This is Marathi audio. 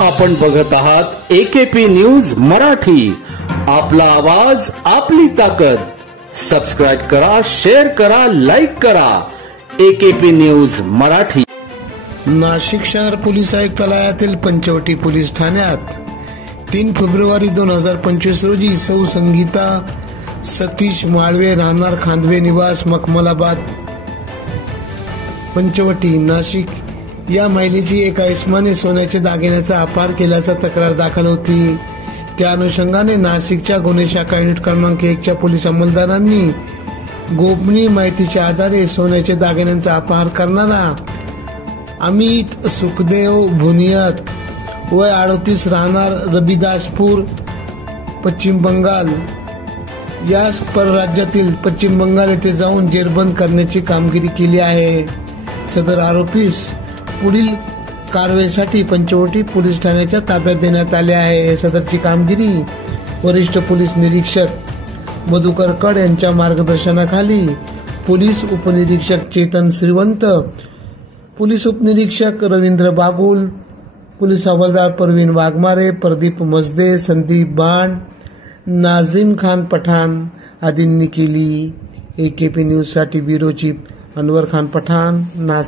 आपण बघत आहात AKP न्यूज मराठी। आपला आवाज आपली ताकद। सबस्क्राइब करा, शेअर करा, लाईक करा। AKP news Marathi. नाशिक शहर पोलीस आयुक्तालयातील पंचवटी पोलीस ठाण्यात 3 फेब्रुवारी 2025 रोजी सौ संगीता सतीश माळवे राहणार खांदवे निवास मखमलाबाद पंचवटी नाशिक या महिलेची एका इसमाने सोन्याचे दागिन्याचा अपहार केल्याचा तक्रार दाखल होती। त्या अनुषंगाने नाशिकच्या गुन्हे शाखा युनिट क्रमांक 1 च्या पोलीस अंमलदारांनी गोपनीय माहितीच्या आधारे सोन्याचे दागिन्यांचा अपहार करणारा अमित सुखदेव भुनियत वय 38 राहणार रबिदासपूर पश्चिम बंगाल या परराज्यातील पश्चिम बंगाल येथे जाऊन जेरबंद करण्याची कामगिरी केली आहे। सदर आरोपीस पुढील कारवाईसाठी पंचवटी पोलीस ठाण्याच्या ताब्यात देण्यात आले आहे। सदरची कामगिरी वरिष्ठ पोलीस निरीक्षक मधुकर कड यांच्या मार्गदर्शनाखाली पोलीस उपनिरीक्षक चेतन श्रीवंत, पोलीस उपनिरीक्षक रवींद्र बागुल, पोलीस हवालदार परवीन वाघमारे, प्रदीप मजदे, संदीप बाण, नाझीम खान पठाण आदींनी केली। AKP न्यूज साठी ब्युरो चीफ अनवर खान पठाण नाशिक।